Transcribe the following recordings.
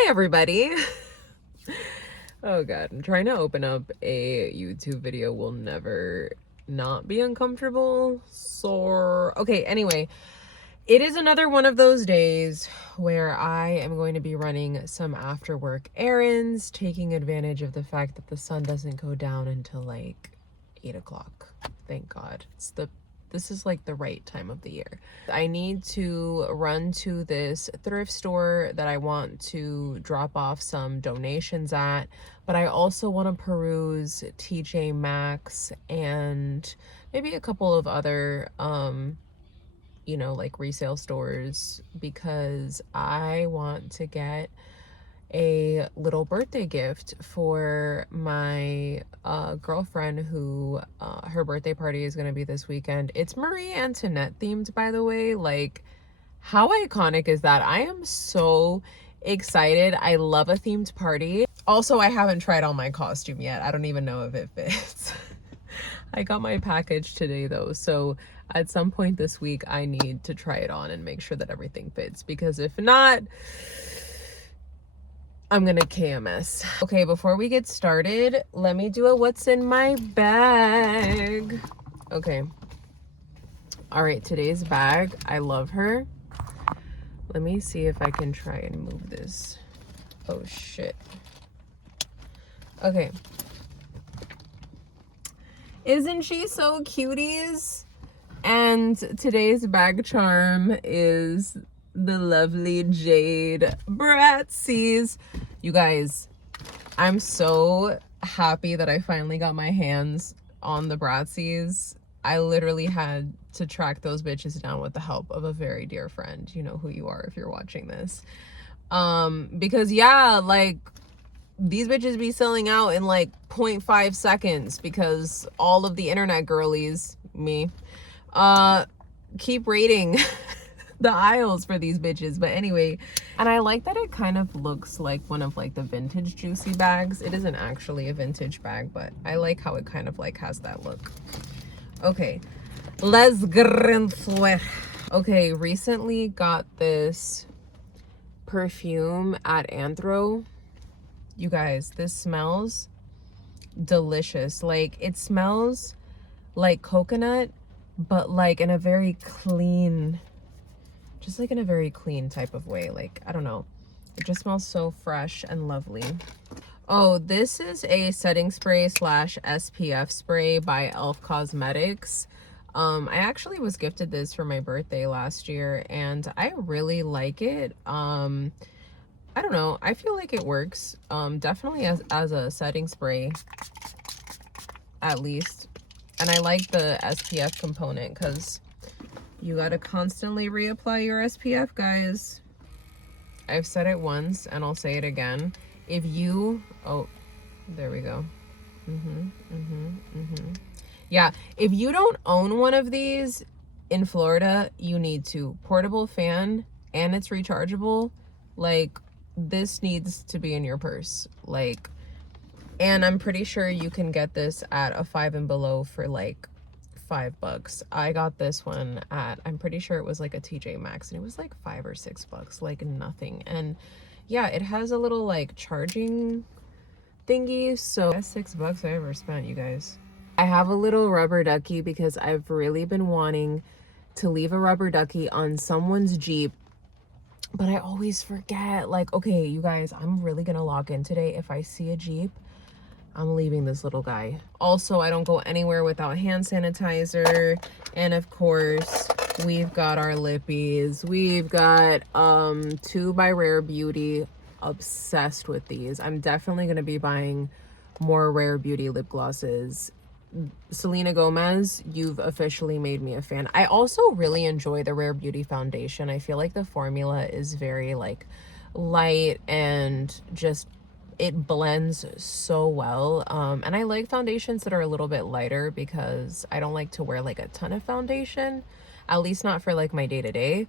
Hi everybody. Oh god, I'm trying to open up a YouTube video will never not be uncomfortable. So, okay, anyway, it is another one of those days where I am going to be running some after work errands, taking advantage of the fact that the sun doesn't go down until like 8 o'clock. Thank God. This is like the right time of the year. I need to run to this thrift store that I want to drop off some donations at, but I also want to peruse TJmaxx and maybe a couple of other like resale stores, because I want to get a little birthday gift for my girlfriend who her birthday party is going to be this weekend. It's Marie Antoinette themed, by the way. Like, how iconic is that? I am so excited. I love a themed party. Also, I haven't tried on my costume yet. I don't even know if it fits. I got my package today though, so at some point this week I need to try it on and make sure that everything fits, because if not, I'm gonna KMS. Okay, before we get started, let me do a what's in my bag. Okay. All right, today's bag, I love her. Let me see if I can try and move this. Oh shit. Okay. Isn't she so cuties? And today's bag charm is the lovely Jade Bratzies. You guys, I'm so happy that I finally got my hands on the Bratzies. I literally had to track those bitches down with the help of a very dear friend. You know who you are if you're watching this. Because yeah, like, these bitches be selling out in like 0.5 seconds because all of the internet girlies, me, keep rating the aisles for these bitches. But anyway, and I like that it kind of looks like one of like the vintage Juicy bags. It isn't actually a vintage bag, but I like how it kind of like has that look. Okay, let's get into it. Okay, recently got this perfume at Anthro. You guys, this smells delicious. Like, it smells like coconut, but like in a very clean, just like in a very clean type of way. Like, I don't know, it just smells so fresh and lovely. Oh, this is a setting spray slash SPF spray by e.l.f. Cosmetics. I actually was gifted this for my birthday last year and I really like it. I don't know, I feel like it works definitely as a setting spray, at least. And I like the SPF component because you gotta constantly reapply your SPF, guys. I've said it once and I'll say it again. If you, oh, there we go. Yeah, if you don't own one of these in Florida, you need to. Portable fan, and it's rechargeable. Like, this needs to be in your purse. Like, and I'm pretty sure you can get this at a 5 and Below for like $5. I got this one at, I'm pretty sure it was like a TJmaxx, and it was like $5 or $6, like nothing. And yeah, it has a little like charging thingy, so that's $6 I ever spent, you guys. I have a little rubber ducky because I've really been wanting to leave a rubber ducky on someone's Jeep, but I always forget. Like, okay, you guys, I'm really gonna log in today. If I see a Jeep, I'm leaving this little guy. Also, I don't go anywhere without hand sanitizer. And of course, we've got our lippies. We've got 2 by Rare Beauty. Obsessed with these. I'm definitely gonna be buying more Rare Beauty lip glosses. Selena Gomez, you've officially made me a fan. I also really enjoy the Rare Beauty foundation. I feel like the formula is very like light and just, it blends so well. And I like foundations that are a little bit lighter because I don't like to wear like a ton of foundation, at least not for like my day-to-day.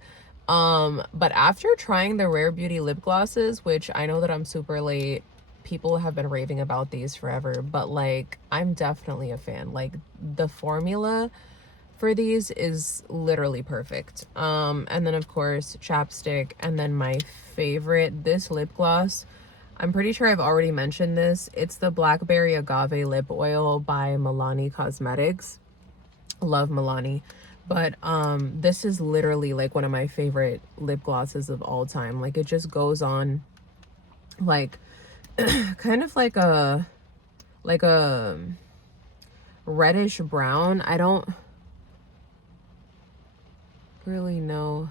But after trying the Rare Beauty lip glosses, which I know that I'm super late, people have been raving about these forever, but like, I'm definitely a fan. Like, the formula for these is literally perfect. And then of course chapstick, and then my favorite, this lip gloss. I'm pretty sure I've already mentioned this. It's the Blackberry Agave Lip Oil by Milani Cosmetics. Love Milani. But this is literally like one of my favorite lip glosses of all time. Like, it just goes on like kind of like a reddish brown. I don't really know.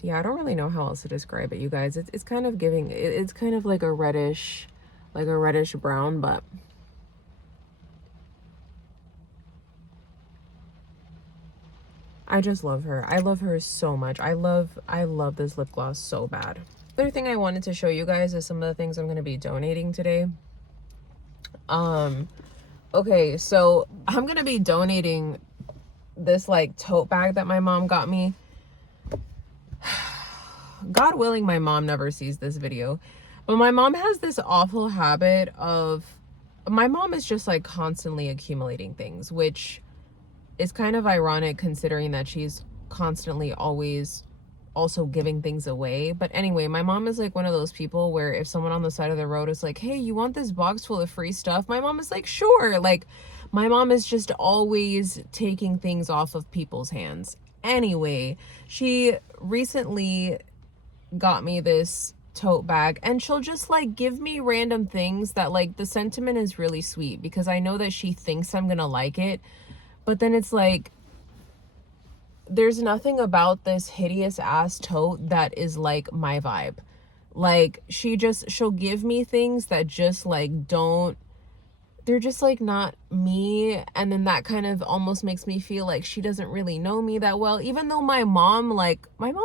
Yeah, I don't really know how else to describe it, you guys. It's kind of giving, it's kind of like a reddish brown, but I just love her. I love her so much. I love this lip gloss so bad. Other thing I wanted to show you guys is some of the things I'm going to be donating today. Okay, so I'm going to be donating this like tote bag that my mom got me. God willing, my mom never sees this video, but my mom has this awful habit of, my mom is just like constantly accumulating things, which is kind of ironic considering that she's constantly always also giving things away. But anyway, my mom is like one of those people where if someone on the side of the road is like, hey, you want this box full of free stuff? My mom is like, sure. Like, my mom is just always taking things off of people's hands. Anyway, she recently got me this tote bag, and she'll just like give me random things that like, the sentiment is really sweet because I know that she thinks I'm gonna like it, but then it's like, there's nothing about this hideous ass tote that is like my vibe. Like, she'll give me things that just like they're just like not me, and then that kind of almost makes me feel like she doesn't really know me that well, even though my mom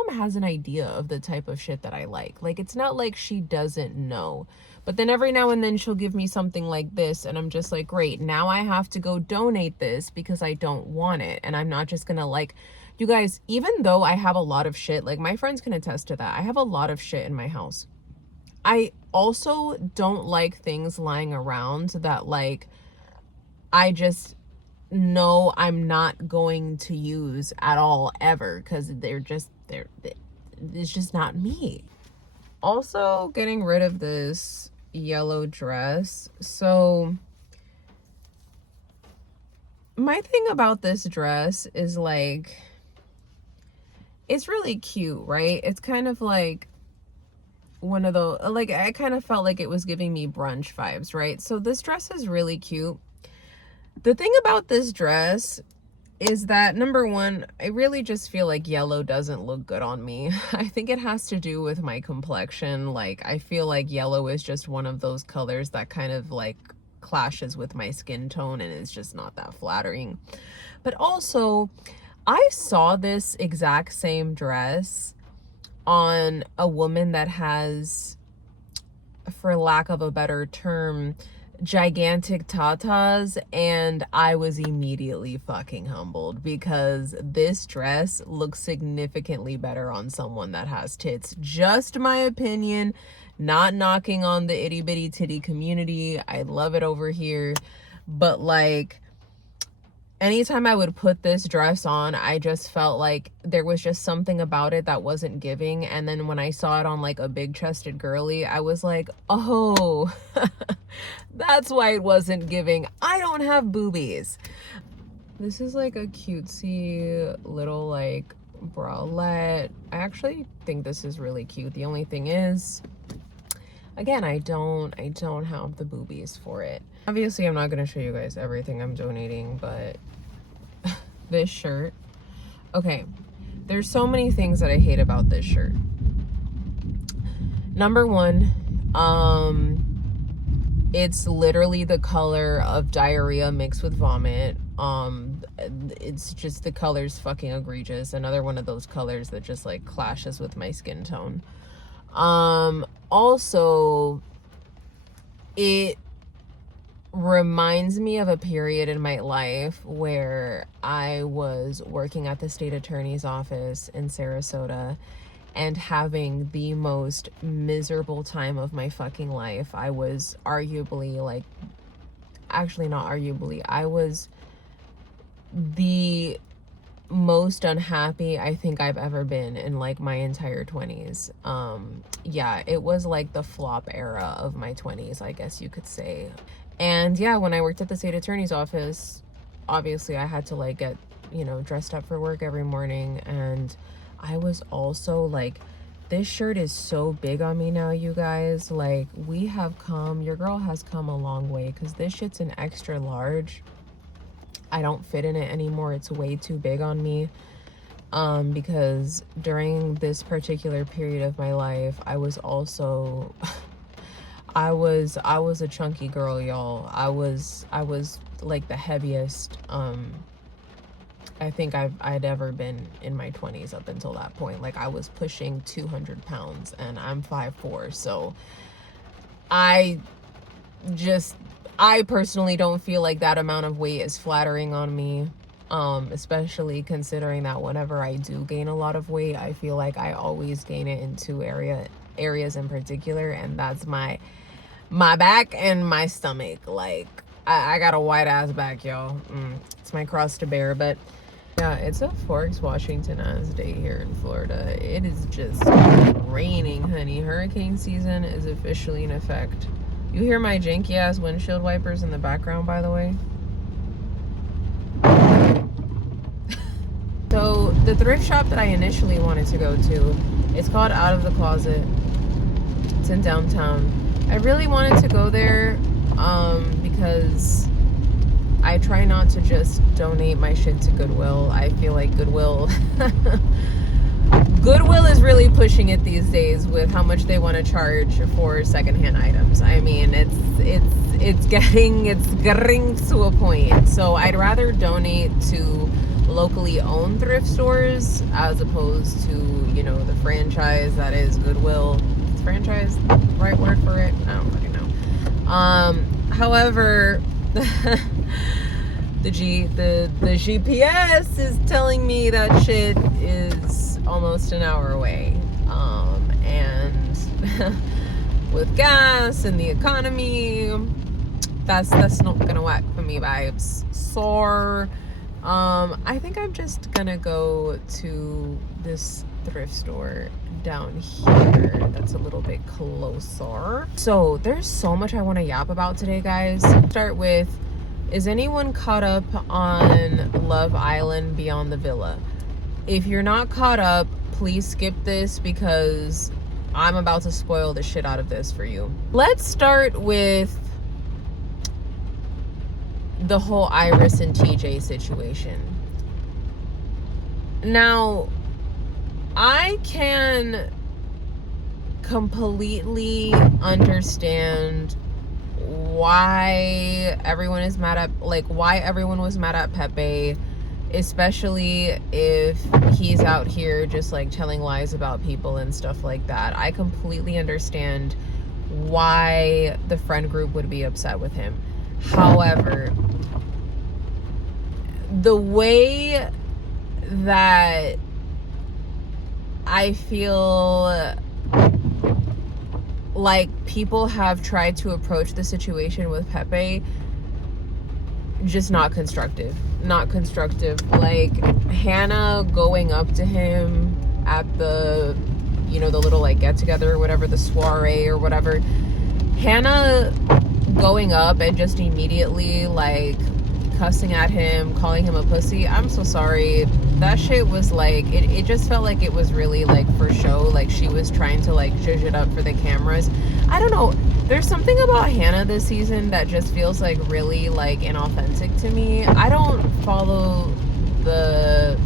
has an idea of the type of shit that I like. Like, it's not like she doesn't know. But then every now and then she'll give me something like this, and I'm just like, great, now I have to go donate this because I don't want it. And I'm not just gonna, like, you guys, even though I have a lot of shit, like my friends can attest to that, I have a lot of shit in my house. I also don't like things lying around that like I just know I'm not going to use at all ever, because it's just not me. Also, getting rid of this yellow dress. So my thing about this dress is like, it's really cute, right? It's kind of like one of the, like, I kind of felt like it was giving me brunch vibes, right? So this dress is really cute. The thing about this dress is that, number one, I really just feel like yellow doesn't look good on me. I think it has to do with my complexion. Like, I feel like yellow is just one of those colors that kind of like clashes with my skin tone, and it's just not that flattering. But also, I saw this exact same dress on a woman that has, for lack of a better term, gigantic tatas, and I was immediately fucking humbled because this dress looks significantly better on someone that has tits. Just my opinion, not knocking on the itty bitty titty community. I love it over here, but like, anytime I would put this dress on, I just felt like there was just something about it that wasn't giving. And then when I saw it on like a big chested girly, I was like, oh, that's why it wasn't giving. I don't have boobies. This is like a cutesy little like bralette. I actually think this is really cute. The only thing is, again, I don't have the boobies for it. Obviously, I'm not going to show you guys everything I'm donating, but this shirt. Okay, there's so many things that I hate about this shirt. Number one, it's literally the color of diarrhea mixed with vomit. It's just, the color's fucking egregious. Another one of those colors that just like clashes with my skin tone. Also, it reminds me of a period in my life where I was working at the state attorney's office in Sarasota, and having the most miserable time of my fucking life. I was arguably, like, actually not arguably, I was the most unhappy I think I've ever been in like my entire 20s. Yeah, it was like the flop era of my 20s, I guess you could say. And yeah, when I worked at the state attorney's office, obviously I had to like get, you know, dressed up for work every morning. And I was also like, this shirt is so big on me now, you guys. Like, your girl has come a long way, because this shit's an extra large. I don't fit in it anymore. It's way too big on me. Because during this particular period of my life, I was also I was a chunky girl, y'all. I was like the heaviest I think I'd ever been in my 20s up until that point. Like, I was pushing 200 pounds, and I'm 5'4", so I personally don't feel like that amount of weight is flattering on me, especially considering that whenever I do gain a lot of weight, I feel like I always gain it in two areas in particular, and that's my back and my stomach. Like, I got a wide ass back, y'all. It's my cross to bear. But yeah, it's a Forks, Washington ass day here in Florida. It is just raining, honey. Hurricane season is officially in effect. You hear my janky ass windshield wipers in the background, by the way? So the thrift shop that I initially wanted to go to, it's called Out of the Closet. It's in downtown. I really wanted to go there because I try not to just donate my shit to Goodwill. I feel like Goodwill is really pushing it these days with how much they want to charge for secondhand items. I mean, it's getting to a point. So I'd rather donate to locally owned thrift stores as opposed to, you know, the franchise that is Goodwill. Is franchise the right word for it? I don't fucking know. However, the GPS is telling me that shit is almost an hour away. And with gas and the economy, that's not gonna work for me, vibes. So I think I'm just gonna go to this thrift store down here that's a little bit closer. So there's so much I want to yap about today, guys. Start with, is anyone caught up on Love Island Beyond the Villa? If you're not caught up, please skip this because I'm about to spoil the shit out of this for you. Let's start with the whole Iris and TJ situation. Now, I can completely understand why everyone is mad at, like, why everyone was mad at Pepe, especially if he's out here just like telling lies about people and stuff like that. I completely understand why the friend group would be upset with him. However, the way that I feel like people have tried to approach the situation with Pepe, just not constructive. Like, Hannah going up to him at the, you know, the little like get together or whatever, the soiree or whatever. Hannah going up and just immediately like cussing at him, calling him a pussy. I'm so sorry. That shit was like, it just felt like it was really like for show. Like, she was trying to like zhuzh it up for the cameras. I don't know. There's something about Hannah this season that just feels like really like inauthentic to me. I don't follow the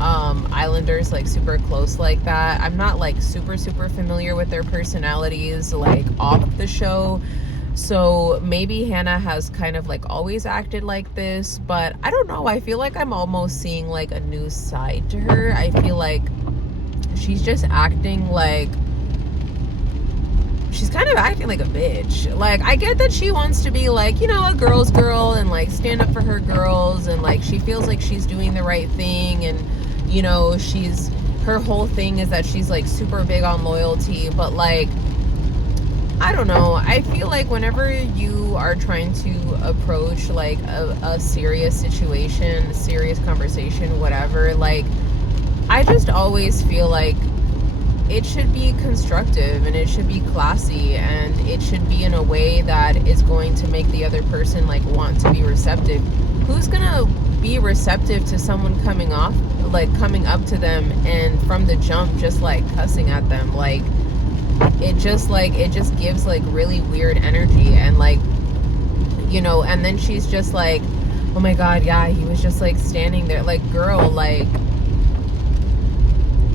Islanders like super close like that. I'm not like super familiar with their personalities like off the show. So maybe Hannah has kind of like always acted like this, but I don't know. I feel like I'm almost seeing like a new side to her. I feel like she's just acting like, she's kind of acting like a bitch. Like, I get that she wants to be like, you know, a girl's girl and like stand up for her girls, and like she feels like she's doing the right thing, and you know, she's her whole thing is that she's like super big on loyalty, but like, I don't know. I feel like whenever you are trying to approach like a serious situation, a serious conversation, whatever, like, I just always feel like it should be constructive and it should be classy and it should be in a way that is going to make the other person like want to be receptive. Who's gonna be receptive to someone coming up to them and from the jump just like cussing at them? Like, it just gives like really weird energy. And like, you know, and then she's just like, oh my god, yeah, he was just like standing there. Like, girl, like,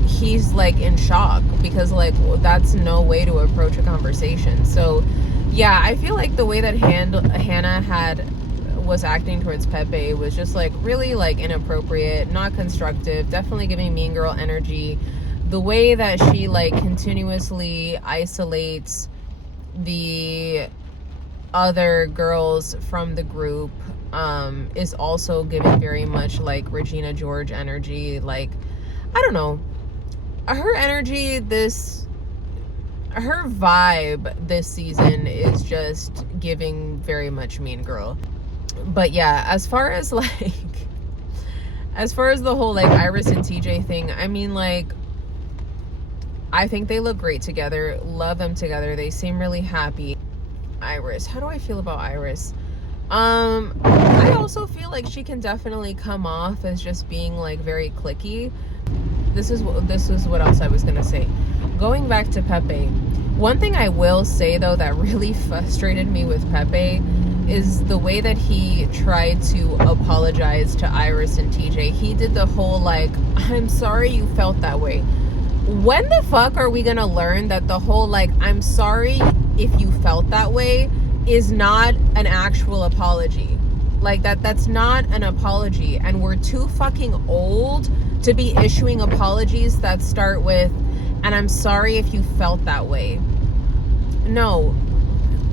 he's like in shock, because like that's no way to approach a conversation. So yeah, I feel like the way that Hannah was acting towards Pepe was just like really like inappropriate, not constructive, definitely giving mean girl energy. The way that she like continuously isolates the other girls from the group is also giving very much like Regina George energy. Like, I don't know, her energy, her vibe this season is just giving very much mean girl. But yeah, as far as the whole like Iris and TJ thing, I mean, like, I think they look great together. Love them together. They seem really happy. Iris, how do I feel about Iris? I also feel like she can definitely come off as just being like very cliquey. This is what else I was gonna say. Going back to Pepe, one thing I will say though that really frustrated me with Pepe is the way that he tried to apologize to Iris and TJ. He did the whole like, I'm sorry you felt that way. When the fuck are we gonna learn that the whole like, I'm sorry if you felt that way is not an actual apology? Like, that's not an apology, and we're too fucking old to be issuing apologies that start with, and I'm sorry if you felt that way. No,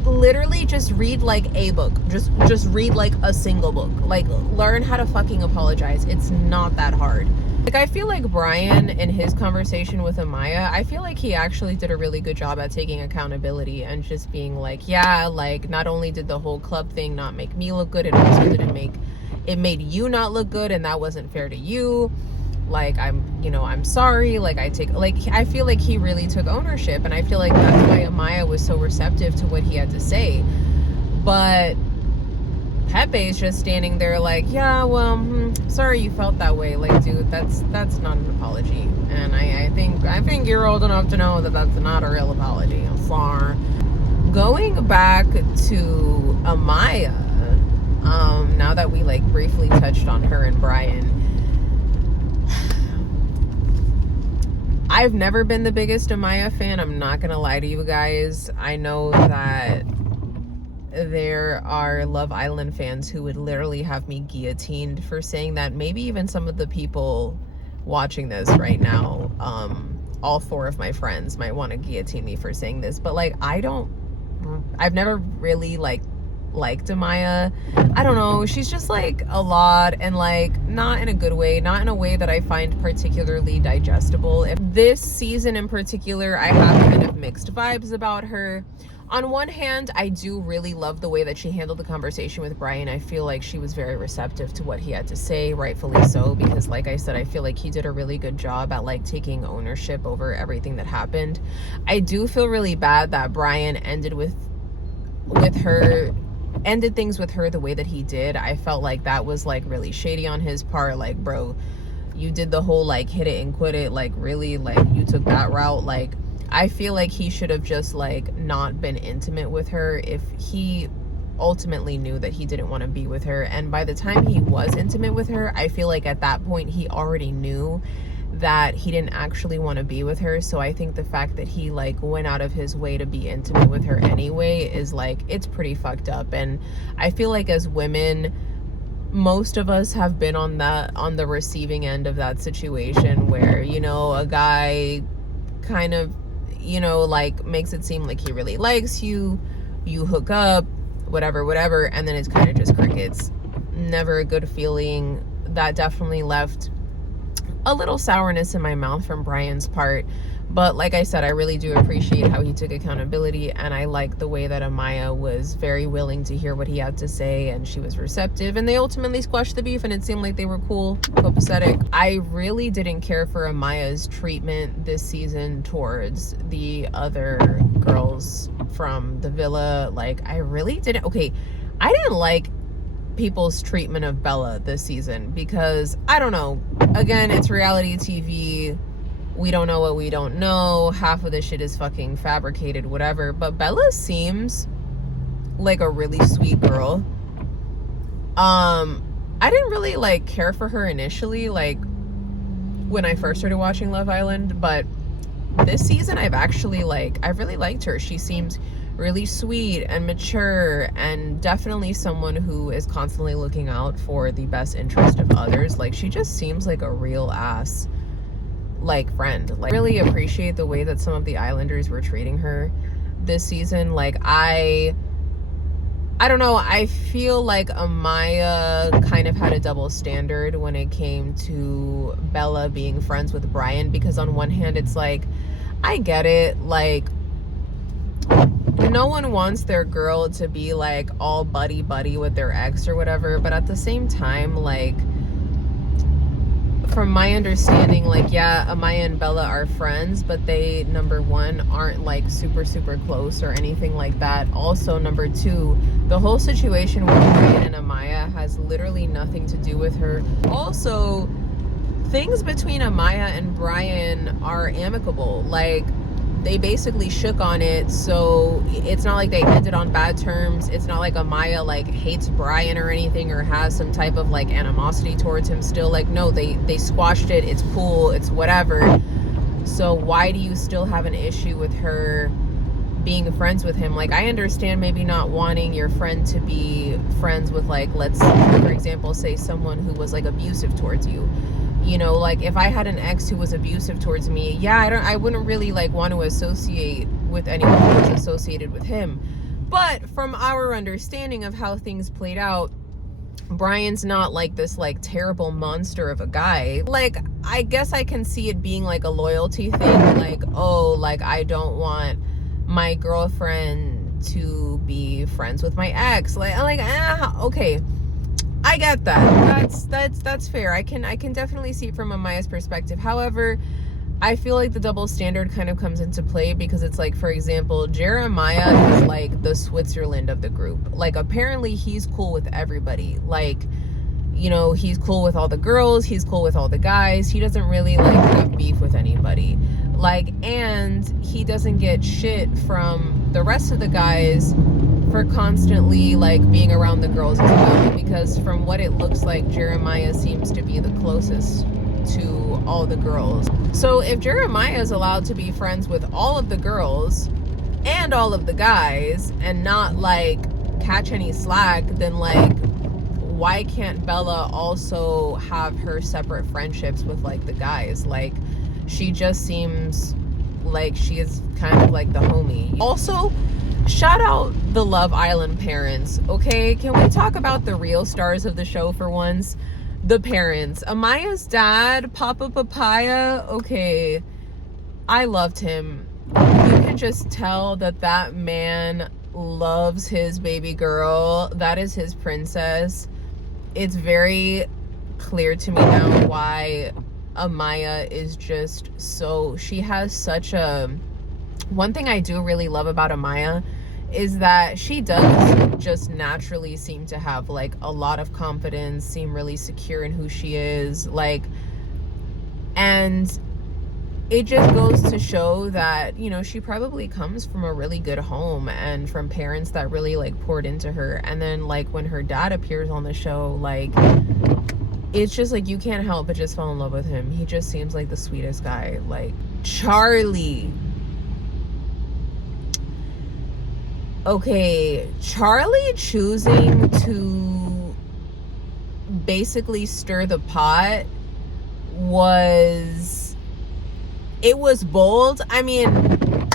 literally just read like a book. Just read like a single book. Like, learn how to fucking apologize. It's not that hard. Like, I feel like Brian, in his conversation with Amaya, I feel like he actually did a really good job at taking accountability and just being like, yeah, like, not only did the whole club thing not make me look good, it also it made you not look good, and that wasn't fair to you. Like, I'm sorry. Like, I feel like he really took ownership, and I feel like that's why Amaya was so receptive to what he had to say. But Pepe's just standing there like, yeah, well, sorry you felt that way. Like, dude, that's not an apology. And I think you're old enough to know that that's not a real apology. I'm sorry. Going back to Amaya, now that we like briefly touched on her and Brian, I've never been the biggest Amaya fan. I'm not gonna lie to you guys. I know that there are Love Island fans who would literally have me guillotined for saying that. Maybe even some of the people watching this right now, all 4 of my friends might want to guillotine me for saying this, but like, I've never really liked Amaya. I don't know, she's just like a lot, and like not in a good way, not in a way that I find particularly digestible. If this season in particular, I have kind of mixed vibes about her. On one hand, I do really love the way that she handled the conversation with Brian. I feel like she was very receptive to what he had to say, rightfully so, because like I said, I feel like he did a really good job at like taking ownership over everything that happened. I do feel really bad that Brian ended things with her the way that he did. I felt like that was like really shady on his part. Like, bro, you did the whole like hit it and quit it. Like, really, like, you took that route. Like, I feel like he should have just like not been intimate with her if he ultimately knew that he didn't want to be with her. And by the time he was intimate with her, I feel like at that point he already knew that he didn't actually want to be with her. So I think the fact that he like went out of his way to be intimate with her anyway is like, it's pretty fucked up. And I feel like as women, most of us have been on the receiving end of that situation where, you know, a guy kind of, you know, like makes it seem like he really likes you, you hook up, whatever, and then it's kind of just crickets. Never a good feeling. That definitely left a little sourness in my mouth from Brian's part. But like I said, I really do appreciate how he took accountability, and I like the way that Amaya was very willing to hear what he had to say, and she was receptive, and they ultimately squashed the beef, and it seemed like they were cool, copacetic. I really didn't care for Amaya's treatment this season towards the other girls from the villa. Like, I really didn't. Okay, I didn't like people's treatment of Bella this season because, I don't know, again, it's reality TV. We don't know what we don't know. Half of this shit is fucking fabricated, whatever. But Bella seems like a really sweet girl. I didn't really like care for her initially, like when I first started watching Love Island, but this season I've really liked her. She seems really sweet and mature, and definitely someone who is constantly looking out for the best interest of others. Like, she just seems like a real ass like friend. Like, I really appreciate the way that some of the Islanders were treating her this season. Like, I don't know, I feel like Amaya kind of had a double standard when it came to Bella being friends with Brian, because on one hand it's like, I get it, like, no one wants their girl to be like all buddy with their ex or whatever, but at the same time, like, from my understanding, like, yeah, Amaya and Bella are friends, but they, number one, aren't like super close or anything like that. Also, number two, the whole situation with Brian and Amaya has literally nothing to do with her. Also, things between Amaya and Brian are amicable. Like, they basically shook on it, so it's not like they ended on bad terms. It's not like Amaya like hates Brian or anything, or has some type of like animosity towards him still. Like, no, they squashed it. It's cool, it's whatever. So why do you still have an issue with her being friends with him? Like, I understand maybe not wanting your friend to be friends with, like, let's, for example, say someone who was like abusive towards you. You know, like, if I had an ex who was abusive towards me, yeah, I wouldn't really like want to associate with anyone who was associated with him. But from our understanding of how things played out, Brian's not like this like terrible monster of a guy. Like, I guess I can see it being like a loyalty thing, like, oh, like, I don't want my girlfriend to be friends with my ex. Okay, I get that. That's fair. I can definitely see it from Amaya's perspective. However, I feel like the double standard kind of comes into play because it's like, for example, Jeremiah is like the Switzerland of the group. Like, apparently he's cool with everybody. Like, you know, he's cool with all the girls, he's cool with all the guys. He doesn't really like have beef with anybody. Like, and he doesn't get shit from the rest of the guys for constantly like being around the girls as well, because from what it looks like, Jeremiah seems to be the closest to all the girls. So if Jeremiah is allowed to be friends with all of the girls and all of the guys and not like catch any slack, then like, why can't Bella also have her separate friendships with like the guys? Like, she just seems like she is kind of like the homie. Also, shout out the Love Island parents, okay? Can we talk about the real stars of the show for once? The parents. Amaya's dad, Papa Papaya, okay, I loved him. You can just tell that that man loves his baby girl. That is his princess. It's very clear to me now why Amaya is just so, she has such a, one thing I do really love about Amaya is that she does just naturally seem to have like a lot of confidence, seem really secure in who she is, like, and it just goes to show that, you know, she probably comes from a really good home and from parents that really like poured into her. And then like when her dad appears on the show, like, it's just like you can't help but just fall in love with him. He just seems like the sweetest guy. Like, Charlie. Okay, Charlie choosing to basically stir the pot was, it was bold. I mean,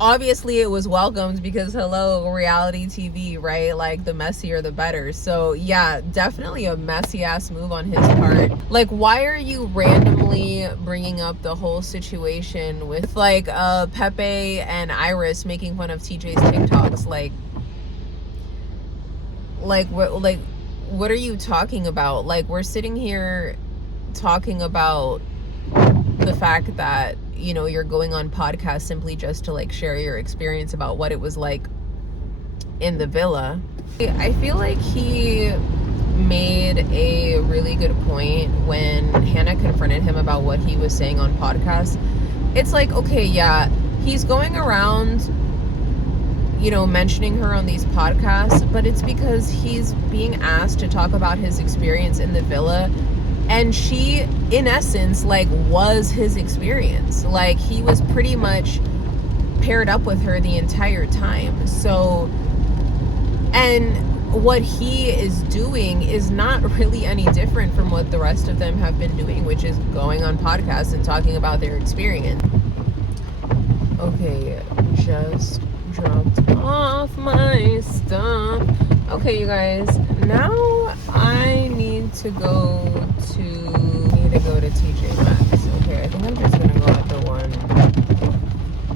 obviously it was welcomed because hello, reality TV, right? Like the messier the better. So yeah, definitely a messy ass move on his part. Like, why are you randomly bringing up the whole situation with like Pepe and Iris making fun of TJ's TikToks? What are you talking about? Like, we're sitting here talking about the fact that, you know, you're going on podcasts simply just to like share your experience about what it was like in the villa. I feel like he made a really good point when Hannah confronted him about what he was saying on podcasts. It's like, okay, yeah, he's going around, you know, mentioning her on these podcasts, but it's because he's being asked to talk about his experience in the villa, and she, in essence, like, was his experience. Like, he was pretty much paired up with her the entire time. So, and what he is doing is not really any different from what the rest of them have been doing, which is going on podcasts and talking about their experience. Okay, just dropped off my stuff. Okay, you guys, now I need to go to TJmaxx. Okay, I think I'm just gonna go at the one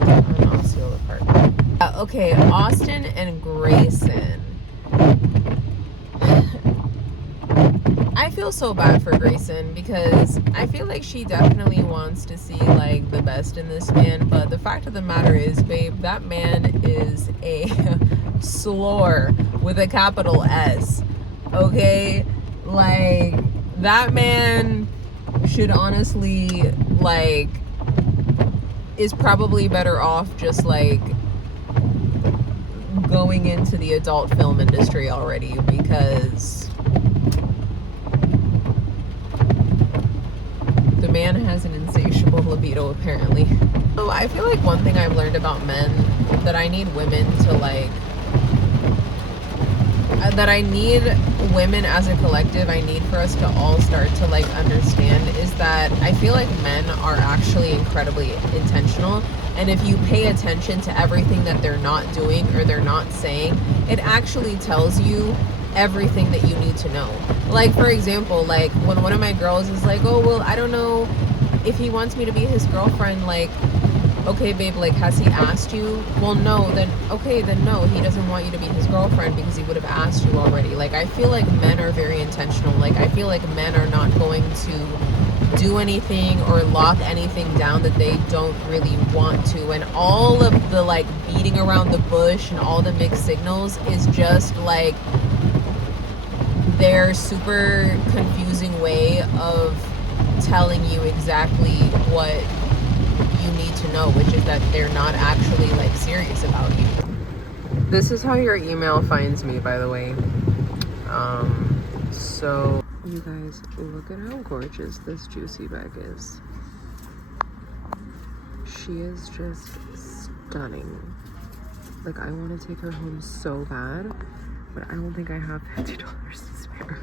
on Osceola Park. Okay, Austin and Grayson. I feel so bad for Grayson because I feel like she definitely wants to see like the best in this man, but the fact of the matter is, babe, that man is a slore with a capital S. Okay, like, that man should honestly, like, is probably better off just like going into the adult film industry already, because the man has an insatiable libido apparently. So I feel like one thing I've learned about men that I need women to like, that I need women as a collective, I need for us to all start to like understand, is that I feel like men are actually incredibly intentional, and if you pay attention to everything that they're not doing or they're not saying, it actually tells you everything that you need to know. Like, for example, like when one of my girls is like, oh well, I don't know if he wants me to be his girlfriend, like, okay babe, like, has he asked you? Well, no. Then okay, then no, he doesn't want you to be his girlfriend because he would have asked you already. Like, I feel like men are very intentional. Like, I feel like men are not going to do anything or lock anything down that they don't really want to, and all of the like beating around the bush and all the mixed signals is just like their super confusing way of telling you exactly what you need to know, which is that they're not actually like serious about you. This is how your email finds me, by the way. So you guys, look at how gorgeous this juicy bag is. She is just stunning. Like, I want to take her home so bad, but I don't think I have $50 to spare.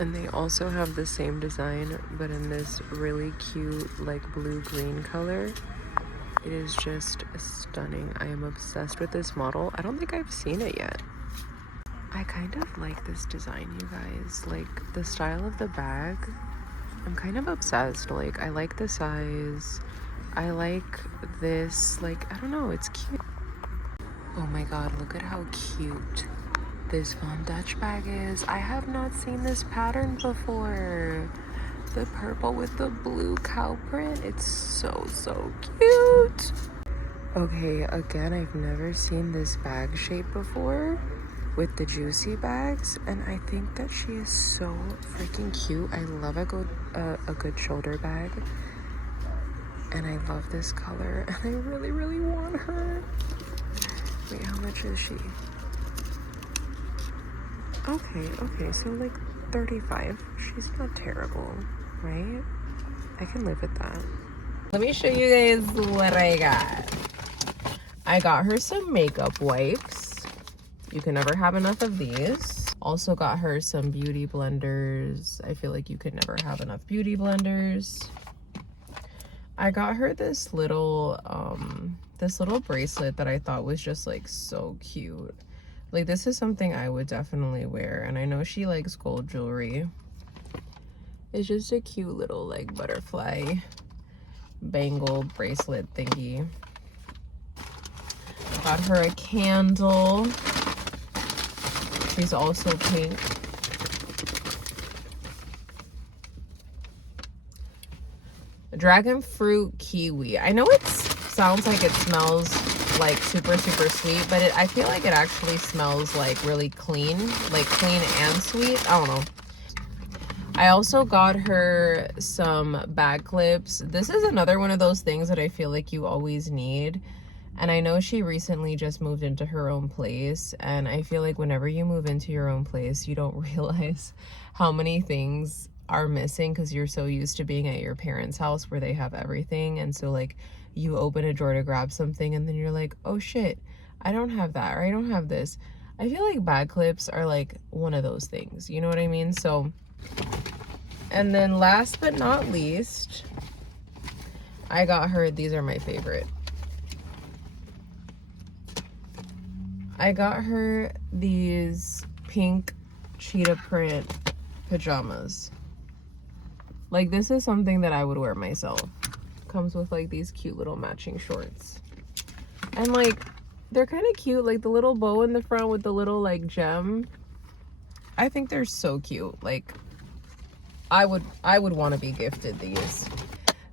And they also have the same design, but in this really cute, like, blue-green color. It is just stunning. I am obsessed with this model. I don't think I've seen it yet. I kind of like this design, you guys. Like, the style of the bag, I'm kind of obsessed. Like, I like the size. I like this, like, I don't know, it's cute. Oh my god, look at how cute this Von Dutch bag is. I have not seen this pattern before. The purple with the blue cow print. It's so cute. Okay, again, I've never seen this bag shape before with the juicy bags, and I think that she is so freaking cute. I love a good shoulder bag, and I love this color, and I really want her. Wait, how much is she? Okay, so like 35. She's not terrible, right? I can live with that. Let me show you guys what I got. I got her some makeup wipes. You can never have enough of these. Also got her some beauty blenders. I feel like you could never have enough beauty blenders. I got her this little bracelet that I thought was just like so cute. Like, this is something I would definitely wear, and I know she likes gold jewelry. It's just a cute little like butterfly bangle bracelet thingy. Got her a candle. She's also pink. Dragon fruit kiwi. I know it sounds like it smells like super sweet, but I feel like it actually smells like really clean and sweet. I don't know. I also got her some bag clips. This is another one of those things that I feel like you always need. And I know she recently just moved into her own place, and I feel like whenever you move into your own place, you don't realize how many things are missing because you're so used to being at your parents' house where they have everything. And so like you open a drawer to grab something and then you're like, oh shit, I don't have that, or I don't have this. I feel like bag clips are like one of those things, you know what I mean? So, and then last but not least, I got her, these are my favorite. I got her these pink cheetah print pajamas. Like, this is something that I would wear myself. Comes with like these cute little matching shorts. And like, they're kind of cute. Like the little bow in the front with the little like gem. I think they're so cute. Like, I would want to be gifted these.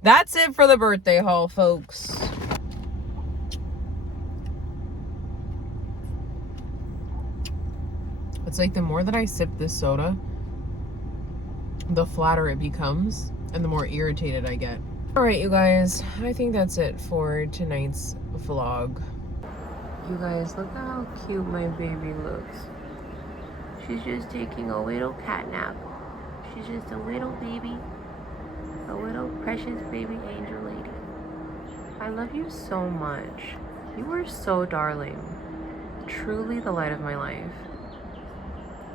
That's it for the birthday haul, folks. It's like the more that I sip this soda, the flatter it becomes and the more irritated I get. All right, you guys, I think that's it for tonight's vlog. You guys, look at how cute my baby looks. She's just taking a little cat nap. She's just a little baby, a little precious baby angel lady. I love you so much. You are so darling. Truly the light of my life.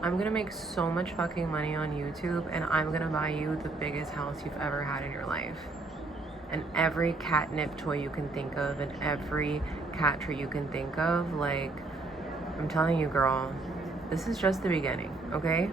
I'm gonna make so much fucking money on YouTube, and I'm gonna buy you the biggest house you've ever had in your life. And every catnip toy you can think of, and every cat treat you can think of. Like, I'm telling you, girl, this is just the beginning, okay?